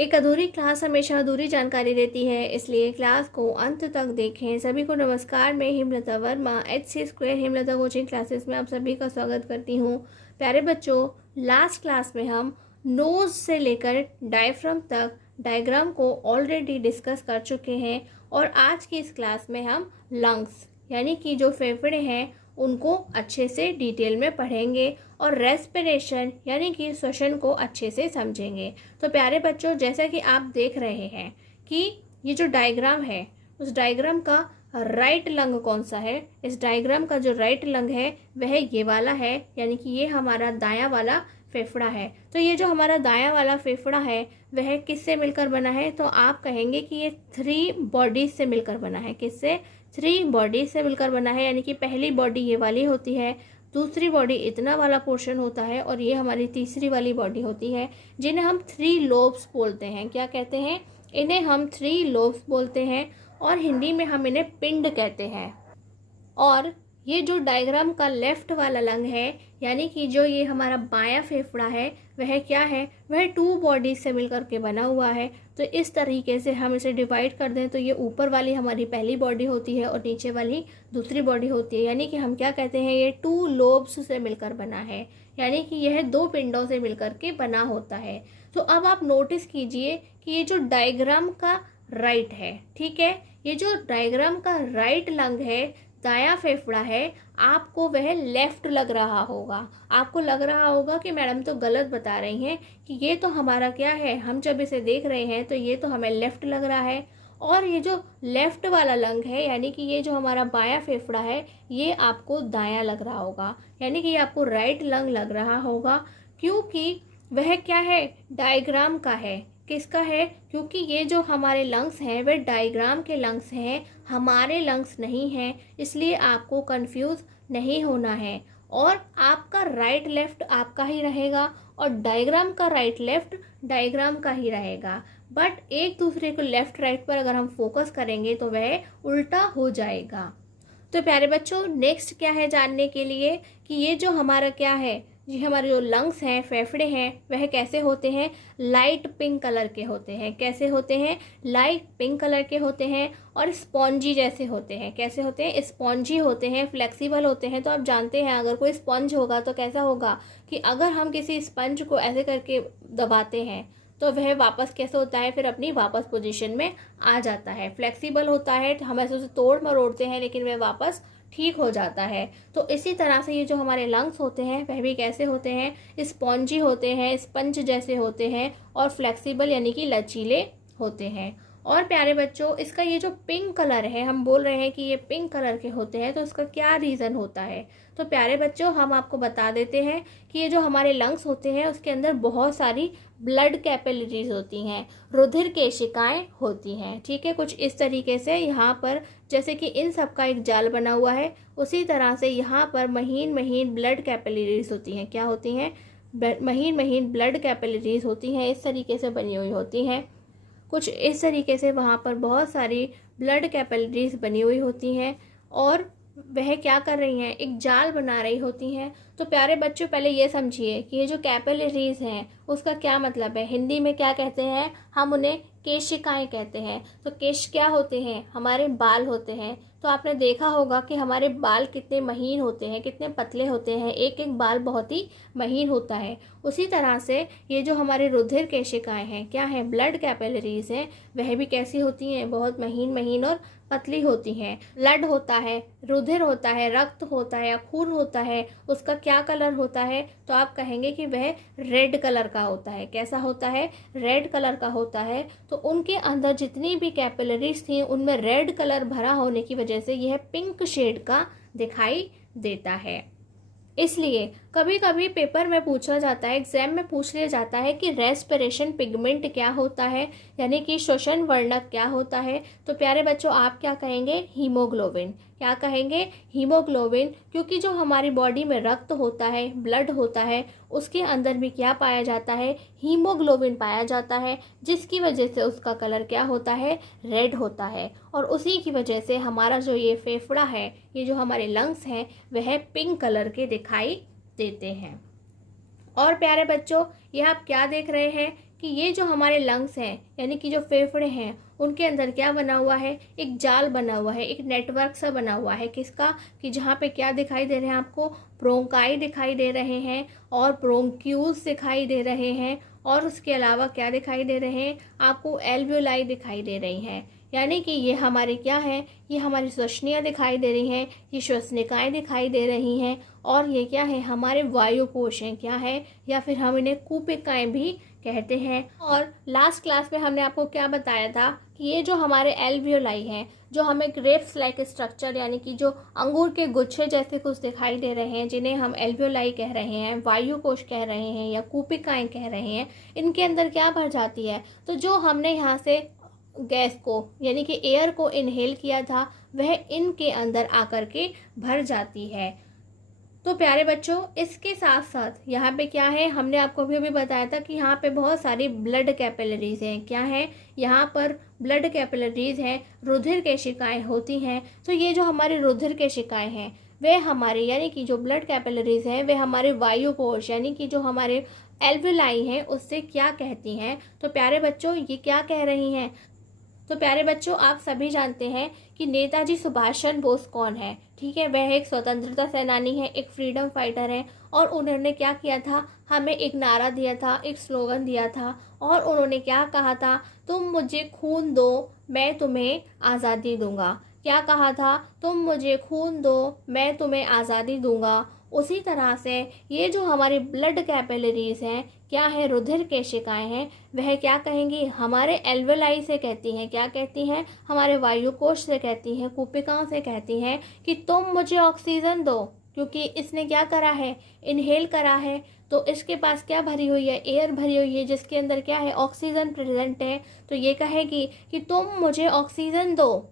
एक अधूरी क्लास हमेशा अधूरी जानकारी देती है, इसलिए क्लास को अंत तक देखें। सभी को नमस्कार, मैं Himlata Verma HC² Himlata coaching classes में आप सभी का स्वागत करती हूँ। प्यारे बच्चों, लास्ट क्लास में हम नोज से लेकर डायफ्राम तक डायग्राम को ऑलरेडी डिस्कस कर चुके हैं और आज की इस क्लास में हम लंग्स यानी कि जो फेफड़े हैं उनको अच्छे से डिटेल में पढ़ेंगे और रेस्पिरेशन यानी कि श्वसन को अच्छे से समझेंगे। तो प्यारे बच्चों, जैसा कि आप देख रहे हैं कि ये जो डायग्राम है उस डायग्राम का राइट लंग कौन सा है। इस डायग्राम का जो राइट लंग है वह ये वाला है, यानी कि ये हमारा दायां वाला फेफड़ा है। तो ये जो हमारा दायां वाला फेफड़ा है वह किससे मिलकर बना है, तो आप कहेंगे कि ये 3 बॉडीज से मिलकर बना है। किससे? 3 बॉडीज से मिलकर बना है, यानी कि पहली बॉडी ये वाली होती है, दूसरी बॉडी इतना वाला पोर्शन होता है और ये हमारी तीसरी वाली बॉडी होती है, जिन्हें हम 3 लोब्स बोलते हैं। क्या कहते हैं? इन्हें हम 3 लोब्स बोलते हैं और हिंदी में हम इन्हें पिंड कहते हैं। और ये जो डायग्राम का लेफ्ट वाला लंग है, यानी कि जो ये हमारा बायां फेफड़ा है, वह क्या है? वह 2 बॉडीज से मिलकर के बना हुआ है। तो इस तरीके से हम इसे डिवाइड कर दें तो ये ऊपर वाली हमारी पहली बॉडी होती है और नीचे वाली दूसरी बॉडी होती है, यानी कि हम क्या कहते हैं? ये 2 लोब्स से मिलकर बना है, यानी कि यह 2 पिंडों से मिलकर के बना होता है। तो अब आप नोटिस कीजिए कि ये जो डायग्राम का राइट है, ठीक है, ये जो डायग्राम का राइट लंग है, दायां फेफड़ा है, आपको वह लेफ्ट लग रहा होगा। आपको लग रहा होगा कि मैडम तो गलत बता रही हैं कि ये तो हमारा क्या है, हम जब इसे देख रहे हैं तो ये तो हमें लेफ्ट लग रहा है और ये जो लेफ्ट वाला लंग है, यानी कि ये जो हमारा बायां फेफड़ा है, ये आपको दायां लग रहा होगा, यानी कि ये आपको राइट लंग लग रहा होगा, क्योंकि वह क्या है? डायग्राम का है। किसका है? क्योंकि ये जो हमारे लंग्स हैं वे डायग्राम के लंग्स हैं, हमारे लंग्स नहीं हैं, इसलिए आपको कंफ्यूज नहीं होना है। और आपका राइट लेफ्ट आपका ही रहेगा और डायग्राम का राइट लेफ्ट डायग्राम का ही रहेगा, बट एक दूसरे को लेफ्ट राइट पर अगर हम फोकस करेंगे तो वह उल्टा हो जाएगा। तो प्यारे बच्चों, नेक्स्ट क्या है जानने के लिए कि ये जो हमारा क्या है, ये हमारे जो लंग्स हैं, फेफड़े हैं, वह कैसे होते हैं? लाइट पिंक कलर के होते हैं। कैसे होते हैं? लाइट पिंक कलर के होते हैं और स्पॉन्जी जैसे होते हैं। कैसे होते हैं? स्पॉन्जी होते हैं, फ्लेक्सिबल होते हैं। तो आप जानते हैं अगर कोई स्पंज होगा तो कैसा होगा कि अगर हम किसी स्पंज को ऐसे करके दबाते हैं तो वह वापस कैसे होता है? फिर अपनी वापस पोजीशन में आ जाता है। फ्लेक्सिबल होता है, हम ऐसे उसे तोड़ मरोड़ते हैं लेकिन वह वापस ठीक हो जाता है। तो इसी तरह से ये जो हमारे लंग्स होते हैं वह भी कैसे होते हैं? स्पॉन्जी होते हैं, स्पंज जैसे होते हैं और फ्लेक्सिबल यानी कि लचीले होते हैं। और प्यारे बच्चों, इसका ये जो पिंक कलर है, हम बोल रहे हैं कि ये पिंक कलर के होते हैं, तो इसका क्या रीज़न होता है? तो प्यारे बच्चों, हम आपको बता देते हैं कि ये जो हमारे लंग्स होते हैं उसके अंदर बहुत सारी ब्लड कैपिलरीज होती हैं, रुधिर केशिकाएं होती हैं। ठीक है, कुछ इस तरीके से यहाँ पर जैसे कि इन सब का एक जाल बना हुआ है, उसी तरह से यहाँ पर महीन महीन ब्लड कैपिलरीज होती हैं। क्या होती हैं? महीन महीन ब्लड कैपिलरीज होती हैं, इस तरीके से बनी हुई होती हैं। कुछ इस तरीके से वहाँ पर बहुत सारी ब्लड कैपिलरीज बनी हुई होती हैं और वह क्या कर रही हैं? एक जाल बना रही होती हैं। तो प्यारे बच्चों, पहले ये समझिए कि ये जो कैपिलरीज हैं उसका क्या मतलब है। हिंदी में क्या कहते हैं? हम उन्हें केशिकाएं कहते हैं। तो केश क्या होते हैं? हमारे बाल होते हैं। तो आपने देखा होगा कि हमारे बाल कितने महीन होते हैं, कितने पतले होते हैं, एक एक बाल बहुत ही महीन होता है। उसी तरह से ये जो हमारे रुधिर केशिकाएं हैं, क्या है? ब्लड कैपिलरीज हैं, वह भी कैसी होती हैं? बहुत महीन महीन और पतली होती हैं। ब्लड होता है, रुधिर होता है, रक्त होता है या खून होता है, उसका क्या कलर होता है? तो आप कहेंगे कि वह रेड कलर का होता है। कैसा होता है? रेड कलर का होता है। तो उनके अंदर जितनी भी कैपिलरीज थी उनमें रेड कलर भरा होने की वजह से यह पिंक शेड का दिखाई देता है। इसलिए कभी कभी पेपर में पूछा जाता है, एग्जाम में पूछ लिया जाता है कि रेस्पिरेशन पिगमेंट क्या होता है, यानी कि श्वसन वर्णक क्या होता है। तो प्यारे बच्चों, आप क्या कहेंगे? हीमोग्लोबिन। क्या कहेंगे? हीमोग्लोबिन, क्योंकि जो हमारी बॉडी में रक्त होता है, ब्लड होता है, उसके अंदर भी क्या पाया जाता है? हीमोग्लोबिन पाया जाता है, जिसकी वजह से उसका कलर क्या होता है? रेड होता है। और उसी की वजह से हमारा जो ये फेफड़ा है, ये जो हमारे लंग्स हैं, वह पिंक कलर के दिखाई देते हैं। और प्यारे बच्चों, यह आप क्या देख रहे हैं कि ये जो हमारे लंग्स हैं यानी कि जो फेफड़े हैं उनके अंदर क्या बना हुआ है, एक जाल बना हुआ है, एक नेटवर्क सा बना हुआ है। किसका? कि जहाँ पे क्या दिखाई दे रहे हैं आपको, ब्रोंकाई दिखाई दे रहे हैं और ब्रोंक्यूल्स दिखाई दे रहे हैं, और उसके अलावा क्या दिखाई दे रहे हैं आपको, एल्वियोलाई दिखाई दे रही हैं। यानी कि ये हमारी क्या है, ये हमारी श्वसनियाँ दिखाई दे रही हैं, ये श्वसनिकाएँ दिखाई दे रही हैं, और ये क्या है, हमारे वायु कोश हैं, क्या है, या फिर हम इन्हें कूपिकाएँ भी कहते हैं। और लास्ट क्लास में हमने आपको क्या बताया था कि ये जो हमारे एल्वियोलाई हैं, जो हमें ग्रेप्स लाइक स्ट्रक्चर यानी कि जो अंगूर के गुच्छे जैसे कुछ दिखाई दे रहे हैं, जिन्हें हम एल्वियोलाई कह रहे हैं, वायु कोश कह रहे हैं या कूपिकाएँ कह रहे हैं, इनके अंदर क्या भर जाती है, तो जो हमने यहाँ से गैस को यानी कि एयर को इनहेल किया था वह इनके अंदर आकर के भर जाती है। तो प्यारे बच्चों, इसके साथ साथ यहाँ पे क्या है, हमने आपको अभी बताया था कि यहाँ पे बहुत सारी ब्लड कैपिलरीज हैं। क्या है, यहाँ पर ब्लड कैपिलरीज हैं, रुधिर केशिकाएं होती हैं। तो ये जो हमारी रुधिर केशिकाएं हैं वे हमारे यानी कि जो ब्लड कैपिलरीज हैं वे हमारे वायु कोश यानी कि जो हमारे एल्वियोलाई हैं उससे क्या कहती हैं। तो प्यारे बच्चों, ये क्या कह रही हैं, तो प्यारे बच्चों आप सभी जानते हैं कि नेताजी सुभाष चंद्र बोस कौन है। ठीक है, वह एक स्वतंत्रता सेनानी है, एक फ्रीडम फाइटर है, और उन्होंने क्या किया था, हमें एक नारा दिया था, एक स्लोगन दिया था, और उन्होंने क्या कहा था, तुम मुझे खून दो मैं तुम्हें आज़ादी दूंगा। क्या कहा था, तुम मुझे खून दो मैं तुम्हें आज़ादी दूंगा। उसी तरह से ये जो हमारी ब्लड कैपिलरीज हैं, क्या है, रुधिर केशिकाएं हैं, वह क्या कहेंगी, हमारे एल्वियोलाई से कहती हैं, क्या कहती हैं, हमारे वायुकोश से कहती हैं, कूपिकाओं से कहती हैं कि तुम मुझे ऑक्सीजन दो, क्योंकि इसने क्या करा है, इनहेल करा है। तो इसके पास क्या भरी हुई है, एयर भरी हुई है, जिसके अंदर क्या है, ऑक्सीजन प्रेजेंट है। तो ये कहेगी कि तुम मुझे ऑक्सीजन दो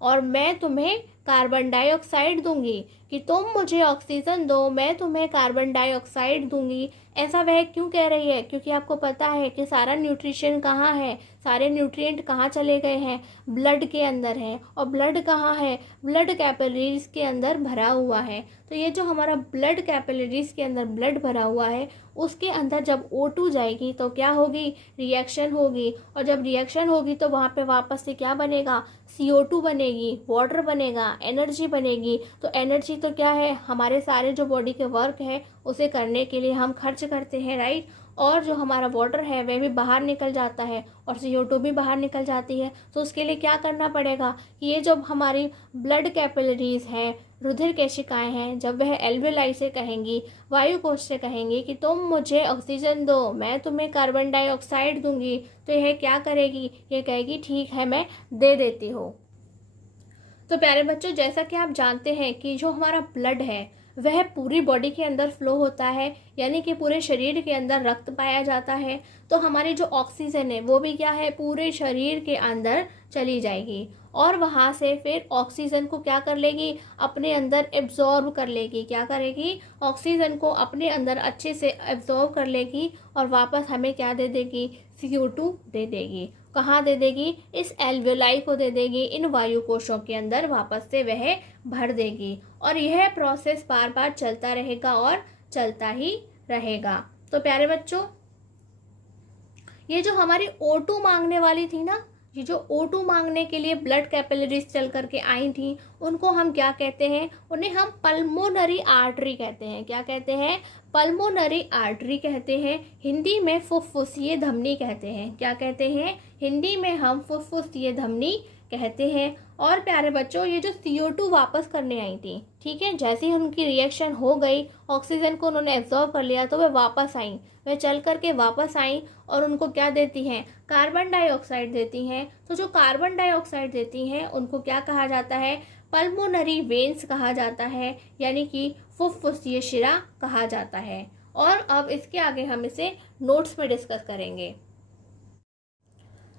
और मैं तुम्हें कार्बन डाइऑक्साइड दूंगी, कि तुम मुझे ऑक्सीजन दो मैं तुम्हें कार्बन डाइऑक्साइड दूंगी। ऐसा वह क्यों कह रही है, क्योंकि आपको पता है कि सारा न्यूट्रिशन कहाँ है, सारे न्यूट्रिएंट कहाँ चले गए हैं, ब्लड के अंदर है, और ब्लड कहाँ है, ब्लड कैपिलरीज के अंदर भरा हुआ है। तो ये जो हमारा ब्लड कैपिलरीज के अंदर ब्लड भरा हुआ है उसके अंदर जब O2 जाएगी तो क्या होगी, रिएक्शन होगी, और जब रिएक्शन होगी तो वहाँ पे वापस से क्या बनेगा, CO2 बनेगी, वाटर बनेगा, एनर्जी बनेगी। तो एनर्जी तो क्या है, हमारे सारे जो बॉडी के वर्क है उसे करने के लिए हम खर्च करते हैं, राइट। और जो हमारा वाटर है वह भी बाहर निकल जाता है और CO2 भी बाहर निकल जाती है। तो उसके लिए क्या करना पड़ेगा कि ये जो हमारी ब्लड कैपिलरीज हैं, रुधिर केशिकाएं हैं, जब वह एल्वियोलाई से कहेंगी, वायु कोश से कहेंगी कि तुम मुझे ऑक्सीजन दो मैं तुम्हें कार्बन डाइऑक्साइड दूंगी, तो यह क्या करेगी, ये कहेगी ठीक है मैं दे देती हूँ। तो प्यारे बच्चों, जैसा कि आप जानते हैं कि जो हमारा ब्लड है वह पूरी बॉडी के अंदर फ्लो होता है, यानी कि पूरे शरीर के अंदर रक्त पाया जाता है। तो हमारी जो ऑक्सीजन है वो भी क्या है, पूरे शरीर के अंदर चली जाएगी, और वहाँ से फिर ऑक्सीजन को क्या कर लेगी, अपने अंदर एब्जॉर्ब कर लेगी। क्या करेगी, ऑक्सीजन को अपने अंदर अच्छे से एब्जॉर्ब कर लेगी और वापस हमें क्या दे देगी, CO2 दे देगी। कहाँ दे देगी, इस एल्वियोलाई को दे देगी, इन वायु कोशों के अंदर वापस से वह भर देगी। और यह प्रोसेस बार बार चलता रहेगा और चलता ही रहेगा। तो प्यारे बच्चों, ये जो हमारी O2 मांगने वाली थी ना, ये जो O2 मांगने के लिए ब्लड कैपिलरीज चल करके आई थी, उनको हम क्या कहते हैं, उन्हें हम पल्मोनरी आर्टरी कहते हैं। क्या कहते हैं, पल्मोनरी आर्टरी कहते हैं। हिंदी में फुफ्फुसीय धमनी कहते हैं। क्या कहते हैं, हिंदी में हम फुफ्फुसीय धमनी कहते हैं। और प्यारे बच्चों, ये जो CO2 वापस करने आई थी, ठीक है, जैसे ही उनकी रिएक्शन हो गई, ऑक्सीजन को उन्होंने एब्जॉर्ब कर लिया, तो वे वापस आई, वे चल करके वापस आई और उनको क्या देती हैं, कार्बन डाइऑक्साइड देती हैं। तो जो कार्बन डाइऑक्साइड देती हैं उनको क्या कहा जाता है, पल्मोनरी वेन्स कहा जाता है, यानी कि फुफ्फुसीय शिरा कहा जाता है। और अब इसके आगे हम इसे नोट्स में डिस्कस करेंगे।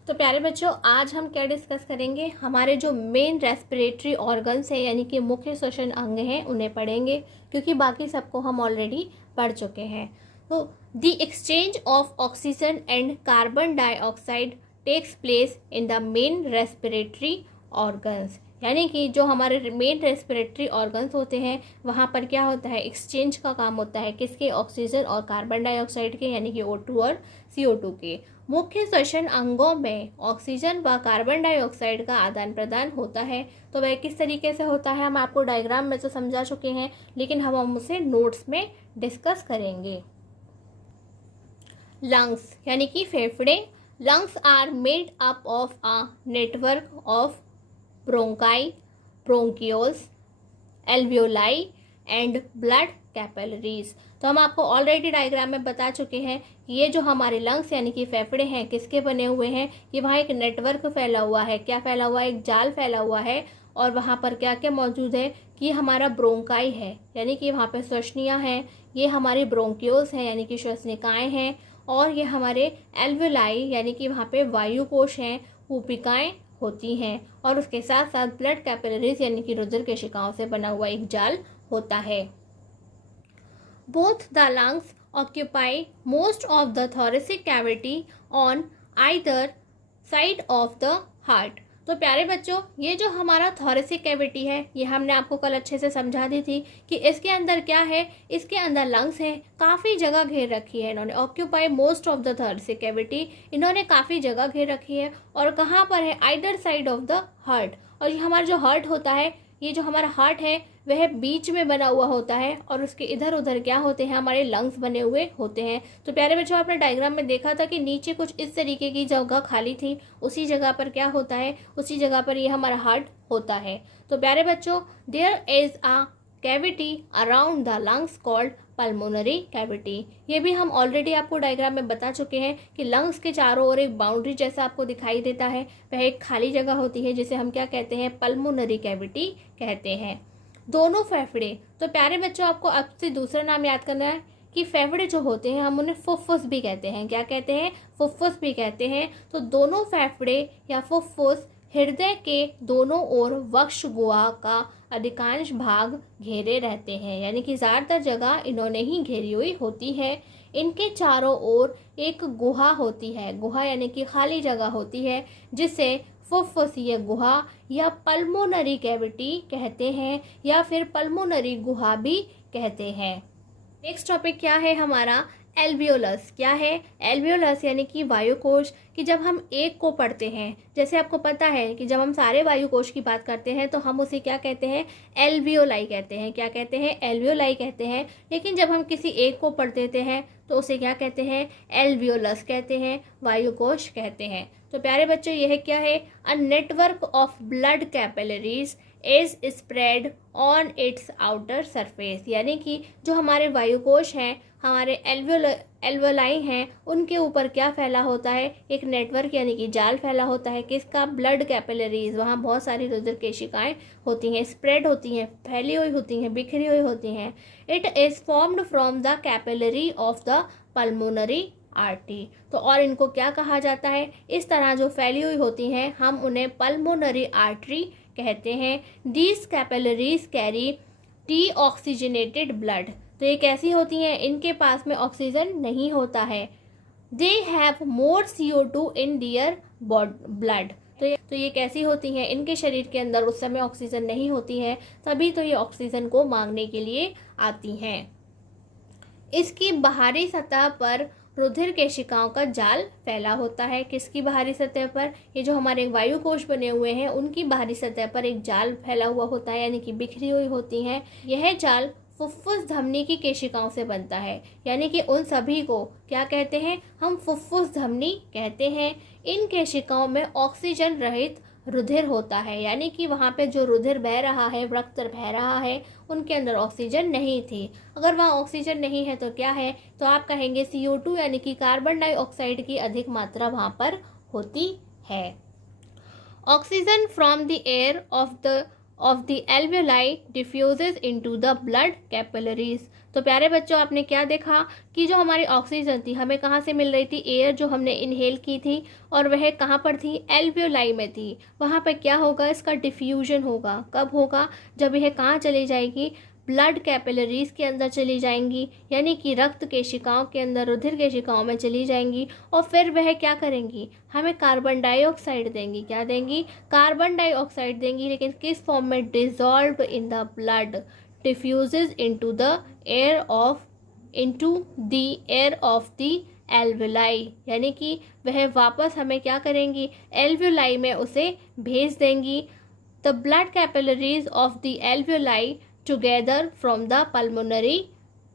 तो प्यारे बच्चों, आज हम क्या डिस्कस करेंगे, हमारे जो मेन रेस्पिरेटरी ऑर्गन्स हैं यानी कि मुख्य श्वसन अंग हैं उन्हें पढ़ेंगे, क्योंकि बाकी सबको हम ऑलरेडी पढ़ चुके हैं। तो the exchange of oxygen and carbon dioxide takes place in the main respiratory organs, यानी कि जो हमारे मेन रेस्पिरेटरी ऑर्गन्स होते हैं वहाँ पर क्या होता है, एक्सचेंज का काम होता है किसके, ऑक्सीजन और कार्बन डाइऑक्साइड के, यानी कि O2 और CO2 के। मुख्य श्वसन अंगों में ऑक्सीजन व कार्बन डाइऑक्साइड का आदान प्रदान होता है। तो वह किस तरीके से होता है हम आपको डायग्राम में तो समझा चुके हैं, लेकिन हम उसे नोट्स में डिस्कस करेंगे। लंग्स यानी कि फेफड़े। Lungs are made up of a network of bronchi, bronchioles, alveoli and blood capillaries. तो हम आपको ऑलरेडी डायग्राम में बता चुके हैं कि ये जो हमारे लंग्स यानी कि फेफड़े हैं किसके बने हुए हैं, ये वहाँ एक नेटवर्क फैला हुआ है। क्या फैला हुआ है, एक जाल फैला हुआ है। और वहाँ पर क्या क्या मौजूद है कि हमारा ब्रोंकाई है यानी कि वहाँ पे श्वसनियाँ हैं, ये हमारे ब्रोंकियोल्स हैं यानी कि श्वसनिकाएँ हैं, और ये हमारे एल्वियोलाई यानी कि वहाँ पे वायु कोश हैं, कूपिकाएँ होती हैं, और उसके साथ साथ ब्लड कैपिलरीज यानी कि रुधिर केशिकाओं से बना हुआ एक जाल होता है। Both the lungs occupy most of the thoracic cavity on either side of the heart. तो प्यारे बच्चों, ये जो हमारा थोरेसिक कैविटी है ये हमने आपको कल अच्छे से समझा दी थी कि इसके अंदर क्या है, इसके अंदर लंग्स है, काफ़ी जगह घेर रखी है इन्होंने। Occupy most of the thoracic cavity, इन्होंने काफ़ी जगह घेर रखी है, और कहाँ पर है, either side of the heart. और ये हमारा जो हार्ट होता है, ये जो हमारा हार्ट है वह बीच में बना हुआ होता है, और उसके इधर उधर क्या होते हैं, हमारे लंग्स बने हुए होते हैं। तो प्यारे बच्चों, आपने डायग्राम में देखा था कि नीचे कुछ इस तरीके की जगह खाली थी, उसी जगह पर क्या होता है, उसी जगह पर ये हमारा हार्ट होता है। तो प्यारे बच्चों, there is a cavity around the lungs called pulmonary cavity. ये भी हम ऑलरेडी आपको डायग्राम में बता चुके हैं कि लंग्स के चारों ओर एक बाउंड्री जैसा आपको दिखाई देता है, वह एक खाली जगह होती है जिसे हम क्या कहते हैं, पल्मोनरी कैविटी कहते हैं। दोनों फेफड़े, तो प्यारे बच्चों आपको अब से दूसरा नाम याद करना है कि फेफड़े जो होते हैं हम उन्हें फुफ्फुस भी कहते हैं। क्या कहते हैं, फुफ्फुस भी कहते हैं। तो दोनों फेफड़े या फुफ्फुस हृदय के दोनों ओर वक्ष गुहा का अधिकांश भाग घेरे रहते हैं, यानी कि ज़्यादातर जगह इन्होंने ही घेरी हुई होती है। इनके चारों ओर एक गुहा होती है, गुहा यानी कि खाली जगह होती है, जिसे फुफ्फुसीय गुहा या पल्मोनरी कैविटी कहते हैं, या फिर पल्मोनरी गुहा भी कहते हैं। नेक्स्ट टॉपिक क्या है हमारा, एल्वियोलस। क्या है, एल्वियोलस यानी कि वायुकोश। कि जब हम एक को पढ़ते हैं, जैसे आपको पता है कि जब हम सारे वायुकोश की बात करते हैं तो हम उसे क्या कहते हैं, एल्वियोलाई कहते हैं। क्या कहते हैं, एल्वियोलाई कहते हैं। लेकिन जब हम किसी एक को पढ़ देते हैं तो उसे क्या कहते हैं, एल्वियोलस कहते हैं, वायुकोश कहते हैं। तो प्यारे बच्चों, यह क्या है, अ network of blood capillaries is spread on it's outer surface. यानी कि जो हमारे वायुकोश हैं, हमारे एल्वियोलाई हैं, उनके ऊपर क्या फैला होता है, एक नेटवर्क यानी कि जाल फैला होता है किसका, ब्लड कैपिलरीज। वहाँ बहुत सारी रुधिर केशिकाएं होती हैं, स्प्रेड होती हैं, फैली हुई होती हैं, बिखरी हुई होती हैं। It is formed from the capillary of the pulmonary artery. तो और इनको क्या कहा जाता है, इस तरह जो फैली हुई होती हैं हम उन्हें पल्मोनरी आर्टरी कहते हैं। These capillaries carry D oxygenated blood. तो ये कैसी होती हैं, इनके पास में ऑक्सीजन नहीं होता है। They have more CO2 in their blood. तो ये कैसी होती हैं, इनके शरीर के अंदर उस समय ऑक्सीजन नहीं होती है, तभी तो ये ऑक्सीजन को मांगने के लिए आती हैं। इसकी बाहरी सतह पर रुधिर केशिकाओं का जाल फैला होता है। किसकी बाहरी सतह पर, ये जो हमारे वायुकोश बने हुए हैं उनकी बाहरी सतह पर एक जाल फैला हुआ होता है, यानी कि बिखरी हुई होती हैं। यह जाल फुफ्फुस धमनी की केशिकाओं से बनता है, यानी कि उन सभी को क्या कहते हैं, हम फुफ्फुस धमनी कहते हैं। इन केशिकाओं में ऑक्सीजन रहित रुधिर होता है, यानी कि वहाँ पे जो रुधिर बह रहा है, रक्त बह रहा है, उनके अंदर ऑक्सीजन नहीं थी। अगर वहाँ ऑक्सीजन नहीं है तो क्या है, तो आप कहेंगे CO2 यानी कि कार्बन डाइऑक्साइड की अधिक मात्रा वहाँ पर होती है। Oxygen from the air of the alveoli diffuses into the blood capillaries। तो प्यारे बच्चों, आपने क्या देखा कि जो हमारी ऑक्सीजन थी हमें कहाँ से मिल रही थी, एयर जो हमने इनहेल की थी, और वह कहाँ पर थी, एल्वियोलाई में थी। वहाँ पर क्या होगा, इसका डिफ्यूजन होगा। कब होगा, जब यह कहाँ चली जाएगी, ब्लड कैपिलरीज के अंदर चली जाएंगी, यानी कि रक्त केशिकाओं के अंदर, रुधिर केशिकाओं में चली जाएंगी। और फिर वह क्या करेंगी, हमें कार्बन डाइऑक्साइड देंगी। क्या देंगी, कार्बन डाइऑक्साइड देंगी, लेकिन किस फॉर्म में, dissolve in the blood, diffuses into the air of the alveoli, यानी कि वह वापस हमें क्या करेंगी, एल्वुलाई में उसे भेज देंगी। The blood capillaries of the alveoli together from the pulmonary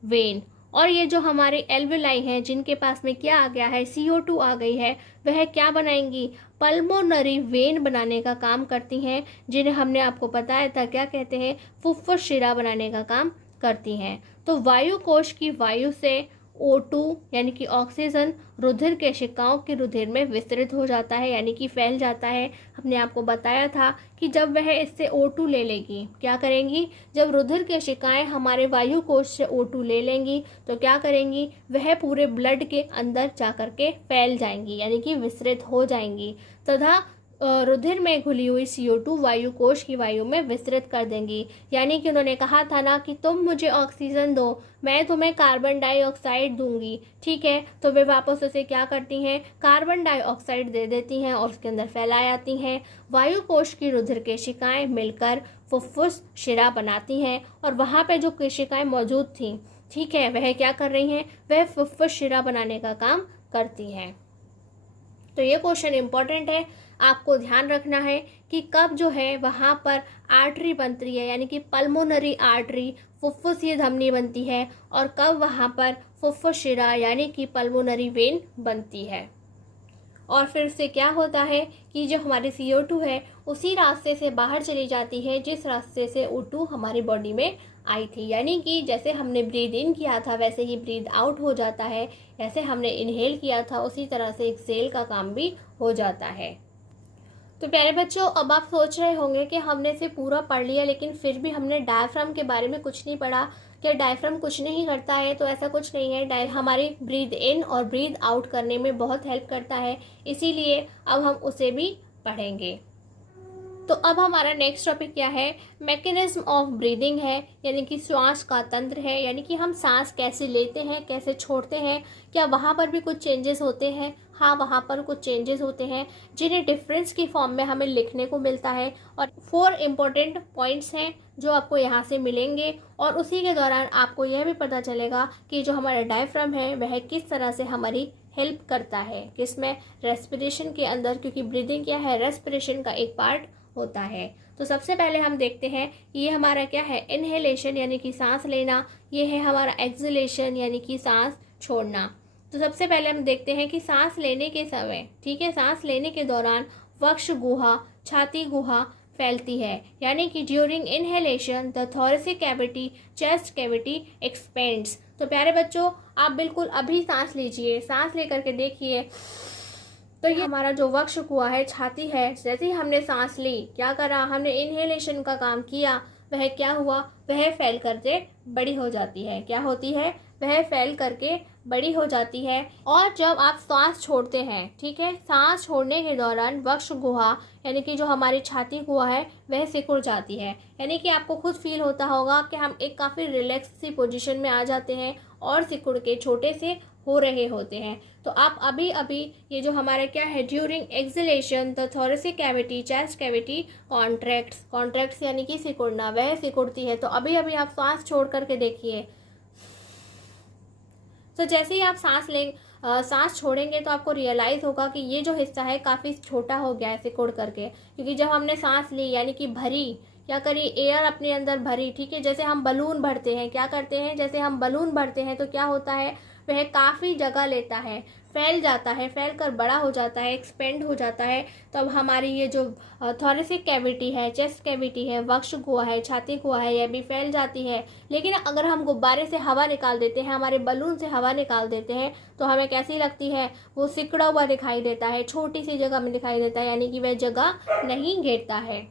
vein. और ये जो हमारे एल्वुलाई हैं जिनके पास में क्या आ गया है, CO2 आ गई है, वह क्या बनाएंगी, पल्मोनरी वेन बनाने का काम करती हैं, जिन्हें हमने आपको बताया था क्या कहते हैं, फुफ्फुस शिरा बनाने का काम करती हैं। तो वायु कोश की वायु से O2 यानी कि ऑक्सीजन रुधिर केशिकाओं के रुधिर में विस्तृत हो जाता है, यानी कि फैल जाता है। हमने आपको बताया था कि जब वह इससे O2 ले लेगी, क्या करेंगी, जब रुधिर केशिकाएं हमारे वायु कोश से O2 ले लेंगी तो क्या करेंगी, वह पूरे ब्लड के अंदर जा कर के फैल जाएंगी, यानी कि विस्तृत हो जाएंगी तथा रुधिर में घुली हुई CO2 वायु कोश की वायु में विस्तृत कर देंगी। यानी कि उन्होंने कहा था ना कि तुम मुझे ऑक्सीजन दो, मैं तुम्हें कार्बन डाइऑक्साइड दूंगी, ठीक है। तो वे वापस उसे क्या करती हैं, कार्बन डाइऑक्साइड दे देती हैं और उसके अंदर फैला जाती हैं। वायु कोश की रुधिर केशिकाएं मिलकर फुफ्फुस शिरा बनाती हैं और वहाँ पे जो केशिकाएं मौजूद थी, ठीक है, वह क्या कर रही हैं, वह फुफ्फुस शिरा बनाने का काम करती हैं। तो ये क्वेश्चन इंपॉर्टेंट है, आपको ध्यान रखना है कि कब जो है वहाँ पर आर्टरी बनती है, यानी कि पल्मोनरी आर्टरी, फुफ्फुसीय धमनी बनती है, और कब वहाँ पर फुफ्फुस शिरा यानी कि पल्मोनरी वेन बनती है। और फिर से क्या होता है कि जो हमारी CO2 है उसी रास्ते से बाहर चली जाती है जिस रास्ते से O2 हमारी बॉडी में आई थी, यानी कि जैसे हमने ब्रीद इन किया था वैसे ही ब्रीद आउट हो जाता है, जैसे हमने इनहेल किया था उसी तरह से एक्सेल का काम भी हो जाता है। तो प्यारे बच्चों, अब आप सोच रहे होंगे कि हमने इसे पूरा पढ़ लिया लेकिन फिर भी हमने डायफ्राम के बारे में कुछ नहीं पढ़ा, क्या डायफ्राम कुछ नहीं करता है? तो ऐसा कुछ नहीं है, हमारी ब्रीद इन और ब्रीद आउट करने में बहुत हेल्प करता है, इसीलिए अब हम उसे भी पढ़ेंगे। तो अब हमारा नेक्स्ट टॉपिक क्या है, मैकेनिज्म ऑफ ब्रीदिंग है, यानी कि श्वास का तंत्र है, यानी कि हम सांस कैसे लेते हैं, कैसे छोड़ते हैं, क्या वहाँ पर भी कुछ चेंजेस होते हैं? हाँ, वहाँ पर कुछ चेंजेस होते हैं जिन्हें डिफरेंस की फॉर्म में हमें लिखने को मिलता है, और 4 इम्पोर्टेंट पॉइंट्स हैं जो आपको यहाँ से मिलेंगे, और उसी के दौरान आपको यह भी पता चलेगा कि जो हमारा डायफ्राम है वह किस तरह से हमारी हेल्प करता है, किसमें, रेस्पिरेशन के अंदर, क्योंकि ब्रीदिंग क्या है, रेस्पिरेशन का एक पार्ट होता है। तो सबसे पहले हम देखते हैं ये हमारा क्या है, इनहेलेशन यानी कि सांस लेना, ये है हमारा एक्सहेलेशन यानी कि सांस छोड़ना। तो सबसे पहले हम देखते हैं कि सांस लेने के समय, ठीक है, सांस लेने के दौरान वक्ष गुहा, छाती गुहा फैलती है, यानी कि during inhalation the thoracic cavity, chest cavity expends. तो प्यारे बच्चों, आप बिल्कुल अभी सांस लीजिए, सांस लेकर के देखिए, तो ये हमारा जो वक्ष गुहा है, छाती है, जैसे ही हमने सांस ली, क्या करा, हमने इनहेलेशन का काम किया, वह क्या हुआ, वह फैल करके बड़ी हो जाती है। क्या होती है, वह फैल करके बड़ी हो जाती है। और जब आप सांस छोड़ते हैं, ठीक है, सांस छोड़ने के दौरान वक्ष गुहा यानी कि जो हमारी छाती गुहा है वह सिकुड़ जाती है, यानी कि आपको खुद फील होता होगा कि हम एक काफ़ी रिलैक्स सी पोजीशन में आ जाते हैं और सिकुड़ के छोटे से हो रहे होते हैं। तो आप अभी अभी ये जो हमारा क्या है, during exhalation the thoracic cavity, chest cavity contracts यानी कि सिकुड़ना, वह सिकुड़ती है। तो अभी अभी आप सांस छोड़ करके देखिए, तो जैसे ही आप सांस छोड़ेंगे तो आपको रियलाइज़ होगा कि ये जो हिस्सा है काफ़ी छोटा हो गया है सिकुड़ करके, क्योंकि जब हमने सांस ली यानी कि भरी, क्या करी, एयर अपने अंदर भरी, ठीक है, जैसे हम बलून भरते हैं, क्या करते हैं, जैसे हम बलून भरते हैं तो क्या होता है, वह काफ़ी जगह लेता है, फैल जाता है, फैल कर बड़ा हो जाता है, एक्सपेंड हो जाता है। तो अब हमारी ये जो थोरेसिक कैविटी है, चेस्ट कैविटी है, वक्ष गुहा है, छाती गुहा है, यह भी फैल जाती है। लेकिन अगर हम गुब्बारे से हवा निकाल देते हैं, हमारे बलून से हवा निकाल देते हैं, तो हमें कैसी लगती है, वो सिकुड़ा हुआ दिखाई देता है, छोटी सी जगह में दिखाई देता है, यानी कि वह जगह नहीं घेरता है।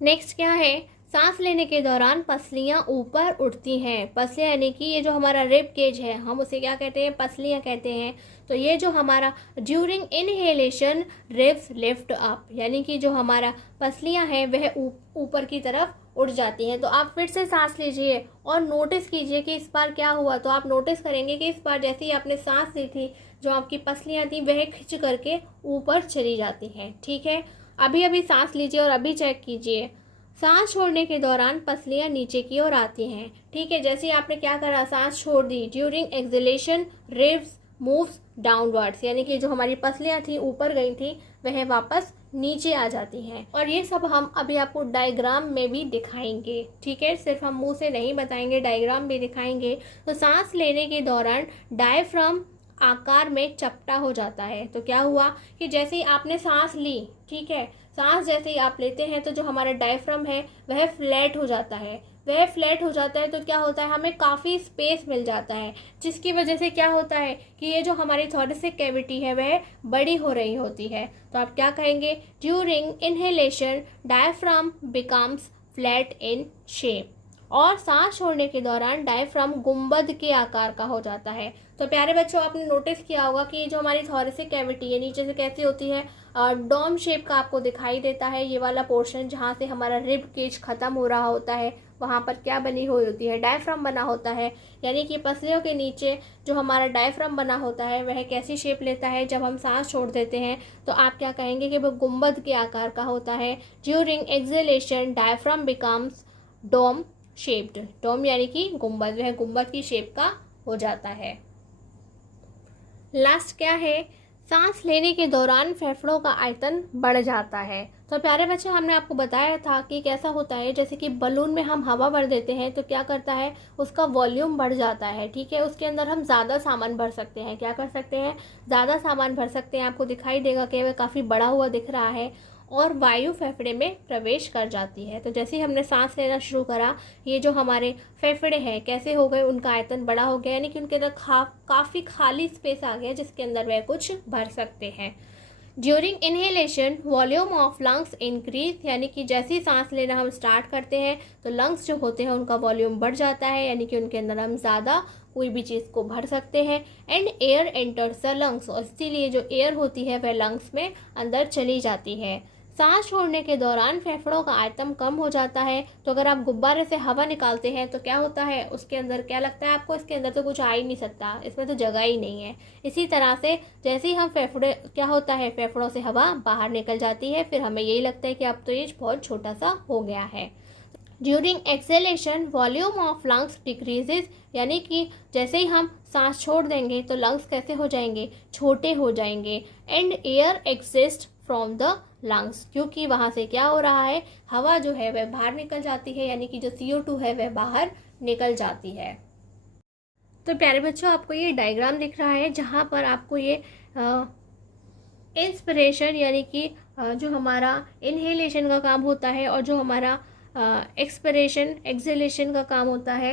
नेक्स्ट क्या है, सांस लेने के दौरान पसलियां ऊपर उठती हैं। पसलियां यानी कि ये जो हमारा रिब केज है, हम उसे क्या कहते हैं, पसलियां कहते हैं। तो ये जो हमारा during inhalation ribs lift up, यानी कि जो हमारा पसलियां हैं वह ऊपर की तरफ उड़ जाती हैं। तो आप फिर से सांस लीजिए और नोटिस कीजिए कि इस बार क्या हुआ। तो आप नोटिस करेंगे कि इस बार जैसे ही आपने सांस ली थी, जो आपकी पसलियाँ थी वह खिंच करके ऊपर चली जाती हैं। ठीक है, अभी अभी सांस लीजिए और अभी चेक कीजिए। सांस छोड़ने के दौरान पसलियाँ नीचे की ओर आती हैं। ठीक है, जैसे ही आपने क्या करा, सांस छोड़ दी, during exhalation ribs moves downwards, यानी कि जो हमारी पसलियाँ थी ऊपर गई थी वह वापस नीचे आ जाती हैं। और ये सब हम अभी आपको डायग्राम में भी दिखाएंगे। ठीक है, सिर्फ हम मुंह से नहीं बताएंगे, डायग्राम भी दिखाएंगे। तो सांस लेने के दौरान डायफ्राम आकार में चपटा हो जाता है। तो क्या हुआ कि जैसे ही आपने सांस ली, ठीक है, सांस जैसे ही आप लेते हैं तो जो हमारा डायफ्राम है वह फ्लैट हो जाता है। वह फ्लैट हो जाता है तो क्या होता है, हमें काफ़ी स्पेस मिल जाता है, जिसकी वजह से क्या होता है कि ये जो हमारी थोरेसिक कैविटी है वह बड़ी हो रही होती है। तो आप क्या कहेंगे, during inhalation diaphragm becomes flat in shape. और सांस छोड़ने के दौरान डायफ्राम गुंबद के आकार का हो जाता है। तो प्यारे बच्चों, आपने नोटिस किया होगा कि जो हमारी थोरेसिक कैविटी है नीचे से कैसी होती है, डोम शेप का आपको दिखाई देता है। ये वाला पोर्शन जहाँ से हमारा रिब केज खत्म हो रहा होता है, वहाँ पर क्या बनी हुई होती है, डायफ्राम बना होता है। यानी कि पसलियों के नीचे जो हमारा डायफ्राम बना होता है वह कैसी शेप लेता है, जब हम सांस छोड़ देते हैं तो आप क्या कहेंगे कि वह गुंबद के आकार का होता है। During exhalation diaphragm becomes dome shaped. Dome यानी कि गुंबद, वह गुंबद की शेप का हो जाता है। लास्ट क्या है, सांस लेने के दौरान फेफड़ों का आयतन बढ़ जाता है। तो प्यारे बच्चे, हमने आपको बताया था कि कैसा होता है, जैसे कि बलून में हम हवा भर देते हैं तो क्या करता है, उसका वॉल्यूम बढ़ जाता है। ठीक है, उसके अंदर हम ज़्यादा सामान भर सकते हैं। क्या कर सकते हैं, ज़्यादा सामान भर सकते हैं। आपको दिखाई देगा कि वह काफ़ी बड़ा हुआ दिख रहा है और वायु फेफड़े में प्रवेश कर जाती है। तो जैसे ही हमने सांस लेना शुरू करा, ये जो हमारे फेफड़े हैं कैसे हो गए, उनका आयतन बड़ा हो गया, यानी कि उनके अंदर काफ़ी खाली स्पेस आ गया जिसके अंदर वह कुछ भर सकते हैं। During inhalation volume of lungs increase, यानी कि जैसे ही सांस लेना हम स्टार्ट करते हैं तो लंग्स जो होते हैं उनका वॉल्यूम बढ़ जाता है, यानी कि उनके अंदर हम ज़्यादा कोई भी चीज़ को भर सकते हैं। And air enters the lungs, और इसीलिए जो एयर होती है वह लंग्स में अंदर चली जाती है। सांस छोड़ने के दौरान फेफड़ों का आयतन कम हो जाता है। तो अगर आप गुब्बारे से हवा निकालते हैं तो क्या होता है, उसके अंदर क्या लगता है आपको, इसके अंदर तो कुछ आ ही नहीं सकता, इसमें तो जगह ही नहीं है। इसी तरह से जैसे ही हम फेफड़े, क्या होता है, फेफड़ों से हवा बाहर निकल जाती है, फिर हमें यही लगता है कि अब तो ये बहुत छोटा सा हो गया है। During acceleration volume of lungs decreases, यानी कि जैसे ही हम सांस छोड़ देंगे तो लंग्स कैसे हो जाएंगे, छोटे हो जाएंगे। And air exist from the lungs, क्योंकि वहाँ से क्या हो रहा है, हवा जो है वह बाहर निकल जाती है, यानी कि जो CO2 है वह बाहर निकल जाती है। तो प्यारे बच्चों, आपको ये डायग्राम दिख रहा है जहाँ पर आपको ये इंस्पिरेशन यानी कि जो हमारा इनहेलेशन का काम होता है और जो हमारा एक्सपिरेशन एक्सहेलेशन का काम होता है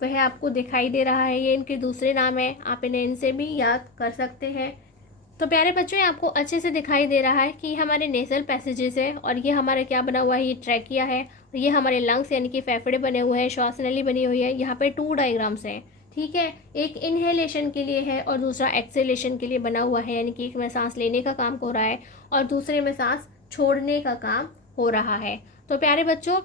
वह आपको दिखाई दे रहा है। ये इनके दूसरे नाम है, आप इन्हें इनसे भी याद कर सकते हैं। तो प्यारे बच्चों, ये आपको अच्छे से दिखाई दे रहा है कि हमारे नेजल पैसेजेस है और ये हमारे क्या बना हुआ है, ये ट्रैकिया है और ये हमारे लंग्स यानी कि फेफड़े बने हुए हैं, श्वास नली बनी हुई है। यहाँ पे 2 डायग्राम्स हैं। ठीक है, एक इनहेलेशन के लिए है और दूसरा एक्सेलेशन के लिए बना हुआ है, यानी कि एक में सांस लेने का काम हो रहा है और दूसरे में सांस छोड़ने का काम हो रहा है। तो प्यारे बच्चों,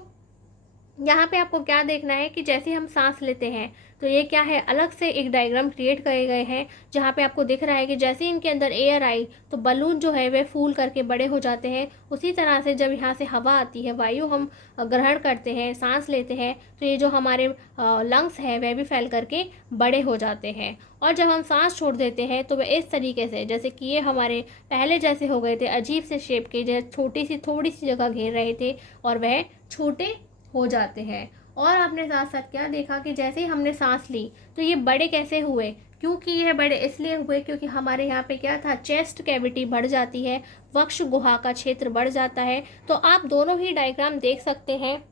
यहाँ पे आपको क्या देखना है कि जैसे हम सांस लेते हैं तो ये क्या है, अलग से एक डायग्राम क्रिएट करे गए हैं जहाँ पे आपको दिख रहा है कि जैसे इनके अंदर एयर आई तो बलून जो है वे फूल करके बड़े हो जाते हैं। उसी तरह से जब यहाँ से हवा आती है, वायु हम ग्रहण करते हैं, सांस लेते हैं, तो ये जो हमारे लंग्स है वह भी फैल करके बड़े हो जाते हैं। और जब हम सांस छोड़ देते हैं तो वह इस तरीके से, जैसे कि ये हमारे पहले जैसे हो गए थे, अजीब से शेप के, जैसे छोटी सी थोड़ी सी जगह घेर रहे थे और वह छोटे हो जाते हैं। और आपने साथ साथ क्या देखा कि जैसे ही हमने सांस ली तो ये बड़े कैसे हुए, क्योंकि यह बड़े इसलिए हुए क्योंकि हमारे यहाँ पे क्या था, चेस्ट कैविटी बढ़ जाती है, वक्ष गुहा का क्षेत्र बढ़ जाता है। तो आप दोनों ही डायग्राम देख सकते हैं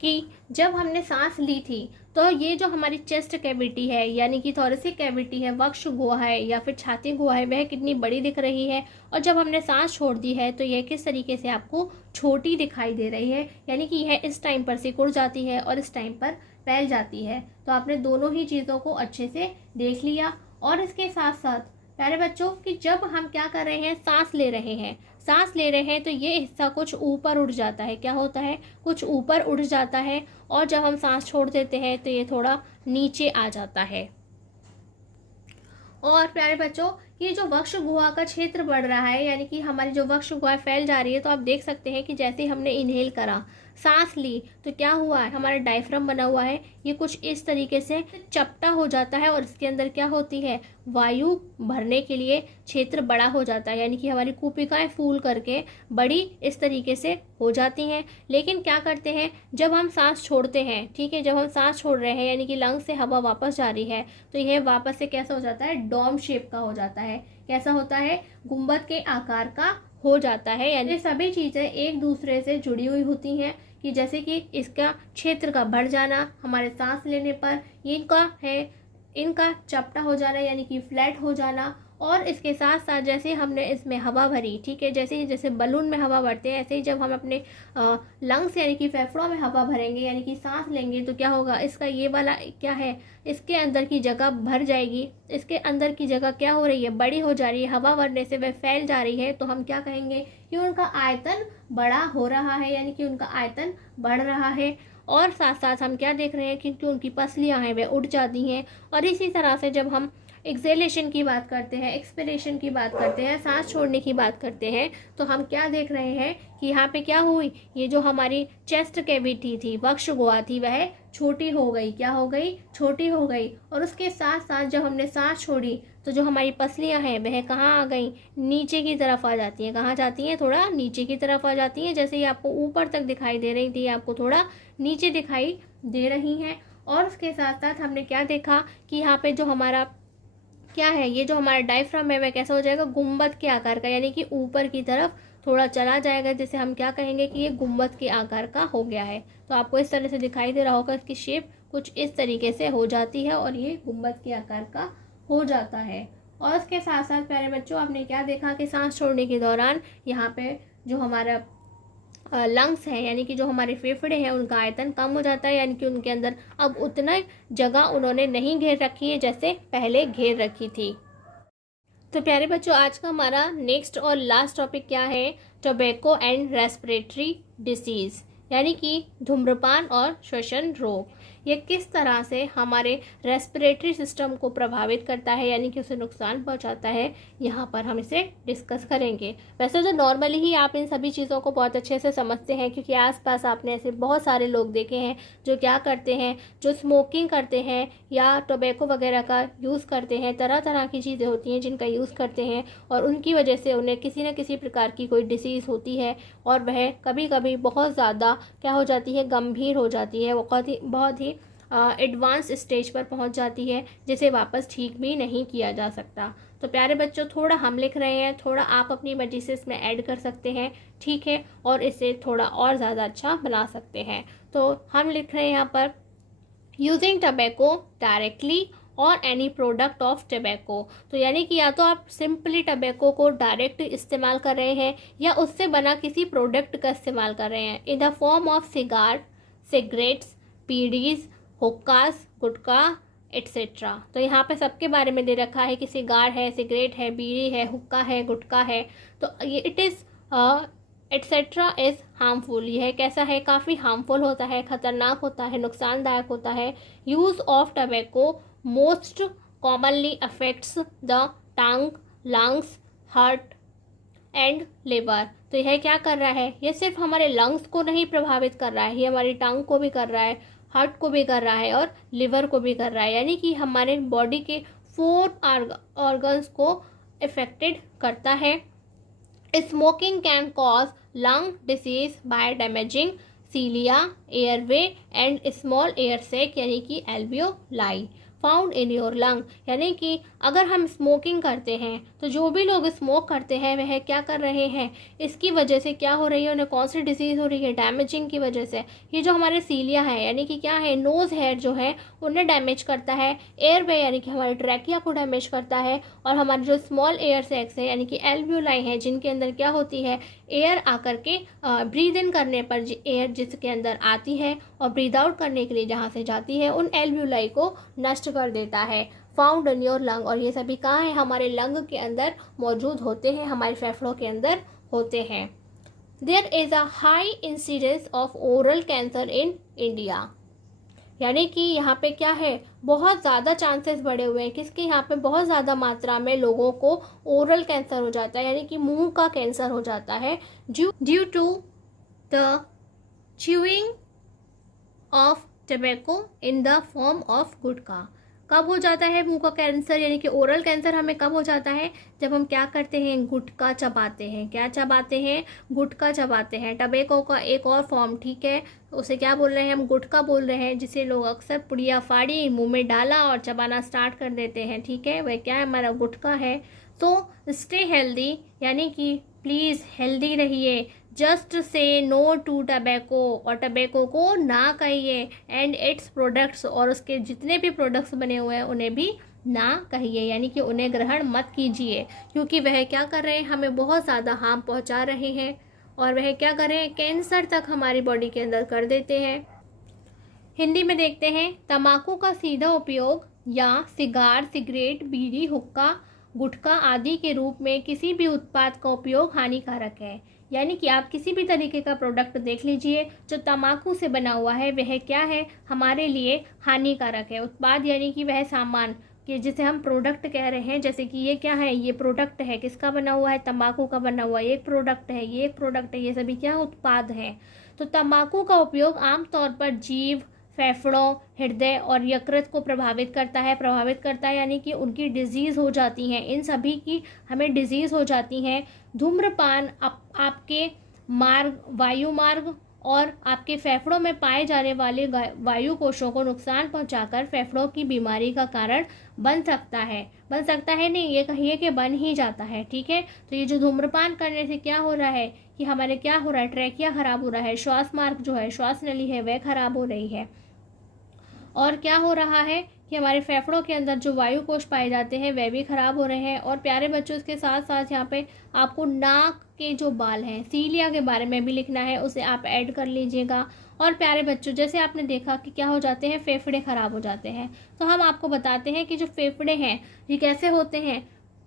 कि जब हमने सांस ली थी तो ये जो हमारी चेस्ट कैविटी है यानी कि थोरेसिक कैविटी है, वक्ष गुहा है या फिर छाती गुहा है, वह कितनी बड़ी दिख रही है। और जब हमने सांस छोड़ दी है तो यह किस तरीके से आपको छोटी दिखाई दे रही है, यानी कि यह इस टाइम पर सिकुड़ जाती है और इस टाइम पर फैल जाती है। तो आपने दोनों ही चीज़ों को अच्छे से देख लिया। और इसके साथ साथ प्यारे बच्चों कि जब हम क्या कर रहे हैं, सांस ले रहे हैं, सांस ले रहे हैं तो ये हिस्सा कुछ ऊपर उठ जाता है। क्या होता है? कुछ ऊपर उठ जाता है। और जब हम सांस छोड़ देते हैं तो ये थोड़ा नीचे आ जाता है। और प्यारे बच्चों, ये जो वक्ष गुहा का क्षेत्र बढ़ रहा है, यानी कि हमारी जो वक्ष गुहा फैल जा रही है, तो आप देख सकते हैं कि जैसे हमने इनहेल करा, सांस ली, तो क्या हुआ है? हमारा डायफ्राम बना हुआ है, ये कुछ इस तरीके से चपटा हो जाता है और इसके अंदर क्या होती है? वायु भरने के लिए क्षेत्र बड़ा हो जाता है, यानी कि हमारी कूपिकाएं फूल करके बड़ी इस तरीके से हो जाती हैं। लेकिन क्या करते हैं, जब हम सांस छोड़ते हैं, ठीक है, जब हम सांस छोड़ रहे हैं यानी कि लंग से हवा वापस जा रही है, तो यह वापस से कैसा हो जाता है? डोम शेप का हो जाता है। कैसा होता है? गुंबद के आकार का हो जाता है। यानी सभी चीज़ें एक दूसरे से जुड़ी हुई होती हैं कि जैसे कि इसका क्षेत्र का बढ़ जाना हमारे सांस लेने पर, इनका चपटा हो जाना यानी कि फ्लैट हो जाना, और इसके साथ साथ जैसे हमने इसमें हवा भरी, ठीक है, जैसे बलून में हवा भरते हैं, ऐसे ही जब हम अपने लंग्स यानी कि फेफड़ों में हवा भरेंगे यानी कि सांस लेंगे, तो क्या होगा? इसका ये वाला क्या है, इसके अंदर की जगह भर जाएगी। इसके अंदर की जगह क्या हो रही है? बड़ी हो जा रही है। हवा भरने से वह फैल जा रही है, तो हम क्या कहेंगे कि उनका आयतन बड़ा हो रहा है, यानी कि उनका आयतन बढ़ रहा है। और साथ साथ हम क्या देख रहे हैं कि उनकी पसलियाँ हैं वह उठ जाती हैं। और इसी तरह से जब हम एक्सेलेशन की बात करते हैं, एक्सपिरेशन की बात करते हैं, सांस छोड़ने की बात करते हैं, तो हम क्या देख रहे हैं कि यहाँ पे क्या हुई? ये जो हमारी चेस्ट कैविटी थी, वक्ष गुहा थी, वह छोटी हो गई। क्या हो गई? छोटी हो गई। और उसके साथ साथ जब हमने सांस छोड़ी तो जो हमारी पसलियाँ हैं वह कहाँ आ गई? नीचे की तरफ आ जाती हैं। कहाँ जाती हैं? थोड़ा नीचे की तरफ आ जाती हैं। जैसे ही आपको ऊपर तक दिखाई दे रही थी, आपको थोड़ा नीचे दिखाई दे रही हैं। और उसके साथ साथ हमने क्या देखा कि यहाँ पे जो हमारा क्या है, ये जो हमारा डायफ्राम है वह कैसा हो जाएगा? गुंबद के आकार का, यानी कि ऊपर की तरफ थोड़ा चला जाएगा, जिसे हम क्या कहेंगे कि ये गुंबद के आकार का हो गया है। तो आपको इस तरह से दिखाई दे रहा होगा, इसकी शेप कुछ इस तरीके से हो जाती है और ये गुंबद के आकार का हो जाता है। और इसके साथ साथ प्यारे बच्चों, आपने क्या देखा कि सांस छोड़ने के दौरान यहाँ पे जो हमारा लंग्स हैं यानी कि जो हमारे फेफड़े हैं, उनका आयतन कम हो जाता है, यानी कि उनके अंदर अब उतना जगह उन्होंने नहीं घेर रखी है जैसे पहले घेर रखी थी। तो प्यारे बच्चों, आज का हमारा नेक्स्ट और लास्ट टॉपिक क्या है? टोबैको एंड रेस्पिरेटरी डिसीज़, यानी कि धूम्रपान और श्वसन रोग। ये किस तरह से हमारे रेस्पिरेटरी सिस्टम को प्रभावित करता है, यानी कि उसे नुकसान पहुंचाता है, यहाँ पर हम इसे डिस्कस करेंगे। वैसे तो नॉर्मली ही आप इन सभी चीज़ों को बहुत अच्छे से समझते हैं, क्योंकि आसपास आपने ऐसे बहुत सारे लोग देखे हैं जो क्या करते हैं, जो स्मोकिंग करते हैं या टोबैको वगैरह का यूज़ करते हैं। तरह तरह की चीज़ें होती हैं जिनका यूज़ करते हैं और उनकी वजह से उन्हें किसी न किसी प्रकार की कोई डिसीज़ होती है और वह कभी कभी बहुत ज़्यादा क्या हो जाती है? गंभीर हो जाती है, बहुत ही एडवांस स्टेज पर पहुंच जाती है, जिसे वापस ठीक भी नहीं किया जा सकता। तो प्यारे बच्चों, थोड़ा हम लिख रहे हैं, थोड़ा आप अपनी मर्जी से इसमें ऐड कर सकते हैं, ठीक है, और इसे थोड़ा और ज़्यादा अच्छा बना सकते हैं। तो हम लिख रहे हैं यहाँ पर यूजिंग टबैको डायरेक्टली और एनी प्रोडक्ट ऑफ टबैको। तो यानी कि या तो आप सिंपली टबैको को डायरेक्ट इस्तेमाल कर रहे हैं या उससे बना किसी प्रोडक्ट का इस्तेमाल कर रहे हैं, in the form of cigar, cigarettes, bidis, hookahs, gutkha etcetera. तो यहाँ पे सबके बारे में दे रखा है कि सिगार है, सिगरेट है, बीड़ी है, हुक्का है, गुटखा है। तो ये it is etcetera is harmful. यह कैसा है? काफ़ी हार्मफुल होता है, ख़तरनाक होता है, नुकसानदायक होता है। Use of tobacco most commonly affects the tongue, lungs, heart and liver. तो यह क्या कर रहा है? यह सिर्फ हमारे लंग्स को नहीं प्रभावित कर रहा है, ये हमारी टंग को भी कर रहा है, हार्ट को भी कर रहा है और लिवर को भी कर रहा है, यानी कि हमारे बॉडी के 4 ऑर्गन्स को इफेक्टेड करता है। Smoking can cause lung disease by damaging cilia, airway and small air sac यानी कि alveoli found in your lung. यानी कि अगर हम स्मोकिंग करते हैं तो जो भी लोग स्मोक करते हैं वह क्या कर रहे हैं? इसकी वजह से क्या हो रही है? उन्हें कौन सी डिसीज़ हो रही है? डैमेजिंग की वजह से। ये जो हमारे सीलिया है यानी कि क्या है? नोज़ हेयर जो है उन्हें डैमेज करता है, एयरवे यानी कि हमारे ट्रैकिया को डैमेज करता है, और हमारे जो स्मॉल एयर सैक्स है यानी कि एल्वियोलाई है, जिनके अंदर क्या होती है? एयर आकर के ब्रीद इन करने पर एयर जिसके अंदर आती है और ब्रीद आउट करने के लिए जहाँ से जाती है, उन एल्वियोलाई को नष्ट कर देता है। फाउंड इन योर लंग, और ये सभी कहाँ है? हमारे लंग के अंदर मौजूद होते हैं, हमारे फेफड़ों के अंदर होते हैं। There is a high incidence of oral cancer in India, यानी कि यहाँ पे क्या है, बहुत ज़्यादा चांसेस बढ़े हुए हैं किसके, यहाँ पे बहुत ज़्यादा मात्रा में लोगों को ओरल कैंसर हो जाता है, यानी कि मुंह का कैंसर हो जाता है due to the chewing of tobacco in the form of gutkha. कब हो जाता है मुंह का कैंसर, यानी कि ओरल कैंसर हमें कब हो जाता है, जब हम क्या करते हैं, गुटखा चबाते हैं। क्या चबाते हैं, गुटखा चबाते हैं। टबैको का एक और फॉर्म, ठीक है, उसे क्या बोल रहे हैं हम, गुटखा बोल रहे हैं, जिसे लोग अक्सर पुड़िया फाड़ी मुंह में डाला और चबाना स्टार्ट कर देते हैं, ठीक है, वह क्या है, हमारा गुटखा है। तो स्टे हेल्दी, यानी कि प्लीज़ हेल्दी रहिए, just say no to tobacco, और टबैको को ना कहिए, एंड इट्स प्रोडक्ट्स, और उसके जितने भी प्रोडक्ट्स बने हुए हैं उन्हें भी ना कहिए, यानी कि उन्हें ग्रहण मत कीजिए, क्योंकि वह क्या कर रहे हैं, हमें बहुत ज़्यादा हार्म पहुंचा रहे हैं, और वह क्या कर रहे हैं, कैंसर तक हमारी बॉडी के अंदर कर देते हैं। हिंदी में देखते हैं, तंबाकू का सीधा उपयोग या सिगार, सिगरेट, बीड़ी, हुक्का, गुटखा आदि के रूप में किसी भी उत्पाद का उपयोग हानिकारक है। यानी कि आप किसी भी तरीके का प्रोडक्ट देख लीजिए जो तंबाकू से बना हुआ है, वह क्या है, हमारे लिए हानिकारक है। उत्पाद यानी कि वह सामान कि जिसे हम प्रोडक्ट कह रहे हैं, जैसे कि ये क्या है, ये प्रोडक्ट है, किसका बना हुआ है, तंबाकू का बना हुआ है, ये एक प्रोडक्ट है, ये एक प्रोडक्ट है, ये सभी क्या उत्पाद हैं। तो तंबाकू का उपयोग आमतौर पर जीभ, फेफड़ों, हृदय और यकृत को प्रभावित करता है, यानी कि उनकी डिजीज़ हो जाती हैं, इन सभी की हमें डिजीज़ हो जाती हैं। धूम्रपान आपके वायु मार्ग और आपके फेफड़ों में पाए जाने वाले वायु कोशों को नुकसान पहुंचाकर फेफड़ों की बीमारी का कारण बन सकता है नहीं, ये कहिए कि बन ही जाता है, ठीक है। तो ये जो धूम्रपान करने से क्या हो रहा है कि हमारे क्या हो रहा है, ट्रैकिया खराब हो रहा है, श्वास मार्ग जो है, श्वास नली है, वह खराब हो रही है, और क्या हो रहा है कि हमारे फेफड़ों के अंदर जो वायु कोश पाए जाते हैं वह भी खराब हो रहे हैं। और प्यारे बच्चों, इसके साथ साथ यहाँ पे आपको नाक के जो बाल हैं, सीलिया के बारे में भी लिखना है, उसे आप ऐड कर लीजिएगा। और प्यारे बच्चों, जैसे आपने देखा कि क्या हो जाते हैं, फेफड़े खराब हो जाते हैं, तो हम आपको बताते हैं कि जो फेफड़े हैं ये कैसे होते हैं,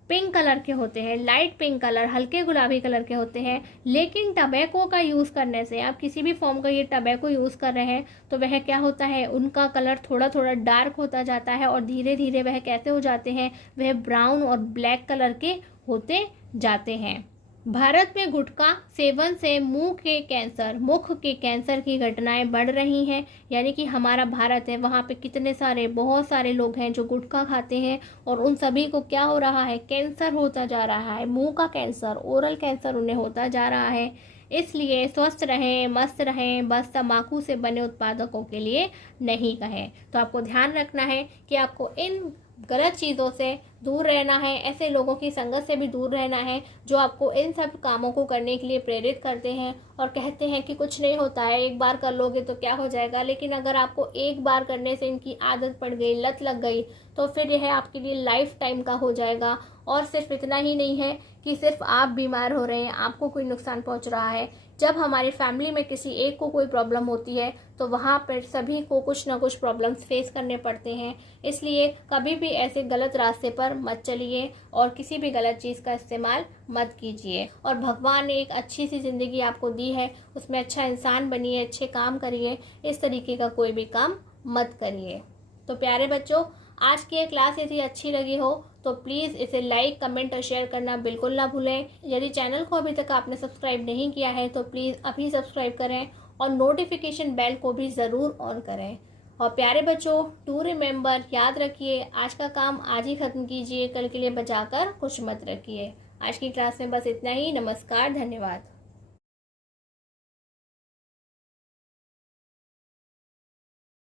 पिंक कलर के होते हैं, लाइट पिंक कलर, हल्के गुलाबी कलर के होते हैं। लेकिन टबैको का यूज़ करने से, आप किसी भी फॉर्म का ये टबैको यूज़ कर रहे हैं, तो वह क्या होता है, उनका कलर थोड़ा थोड़ा डार्क होता जाता है, और धीरे धीरे वह कैसे हो जाते हैं, वह ब्राउन और ब्लैक कलर के होते जाते हैं। भारत में गुटखा सेवन से मुख के कैंसर की घटनाएं बढ़ रही हैं। यानी कि हमारा भारत है, वहाँ पे बहुत सारे लोग हैं जो गुटखा खाते हैं, और उन सभी को क्या हो रहा है, कैंसर होता जा रहा है, मुंह का कैंसर, ओरल कैंसर उन्हें होता जा रहा है। इसलिए स्वस्थ रहें, मस्त रहें, बस तंबाकू से बने उत्पादकों के लिए नहीं कहें। तो आपको ध्यान रखना है कि आपको इन गलत चीज़ों से दूर रहना है, ऐसे लोगों की संगत से भी दूर रहना है जो आपको इन सब कामों को करने के लिए प्रेरित करते हैं और कहते हैं कि कुछ नहीं होता है, एक बार कर लोगे तो क्या हो जाएगा। लेकिन अगर आपको एक बार करने से इनकी आदत पड़ गई, लत लग गई, तो फिर यह आपके लिए लाइफ टाइम का हो जाएगा। और सिर्फ इतना ही नहीं है कि सिर्फ आप बीमार हो रहे हैं, आपको कोई नुकसान पहुंच रहा है। जब हमारी फैमिली में किसी एक को कोई प्रॉब्लम होती है तो वहाँ पर सभी को कुछ ना कुछ प्रॉब्लम्स फेस करने पड़ते हैं। इसलिए कभी भी ऐसे गलत रास्ते पर मत चलिए और किसी भी गलत चीज़ का इस्तेमाल मत कीजिए। और भगवान ने एक अच्छी सी ज़िंदगी आपको दी है, उसमें अच्छा इंसान बनिए, अच्छे काम करिए, इस तरीके का कोई भी काम मत करिए। तो प्यारे बच्चों, आज की ये क्लास यदि अच्छी लगी हो तो प्लीज़ इसे लाइक, कमेंट और शेयर करना बिल्कुल ना भूलें। यदि चैनल को अभी तक आपने सब्सक्राइब नहीं किया है तो प्लीज़ अभी सब्सक्राइब करें और नोटिफिकेशन बेल को भी ज़रूर ऑन करें। और प्यारे बच्चों, टू रिमेंबर, याद रखिए, आज का काम आज ही ख़त्म कीजिए, कल के लिए बचाकर कुछ मत रखिए। आज की क्लास में बस इतना ही। नमस्कार, धन्यवाद।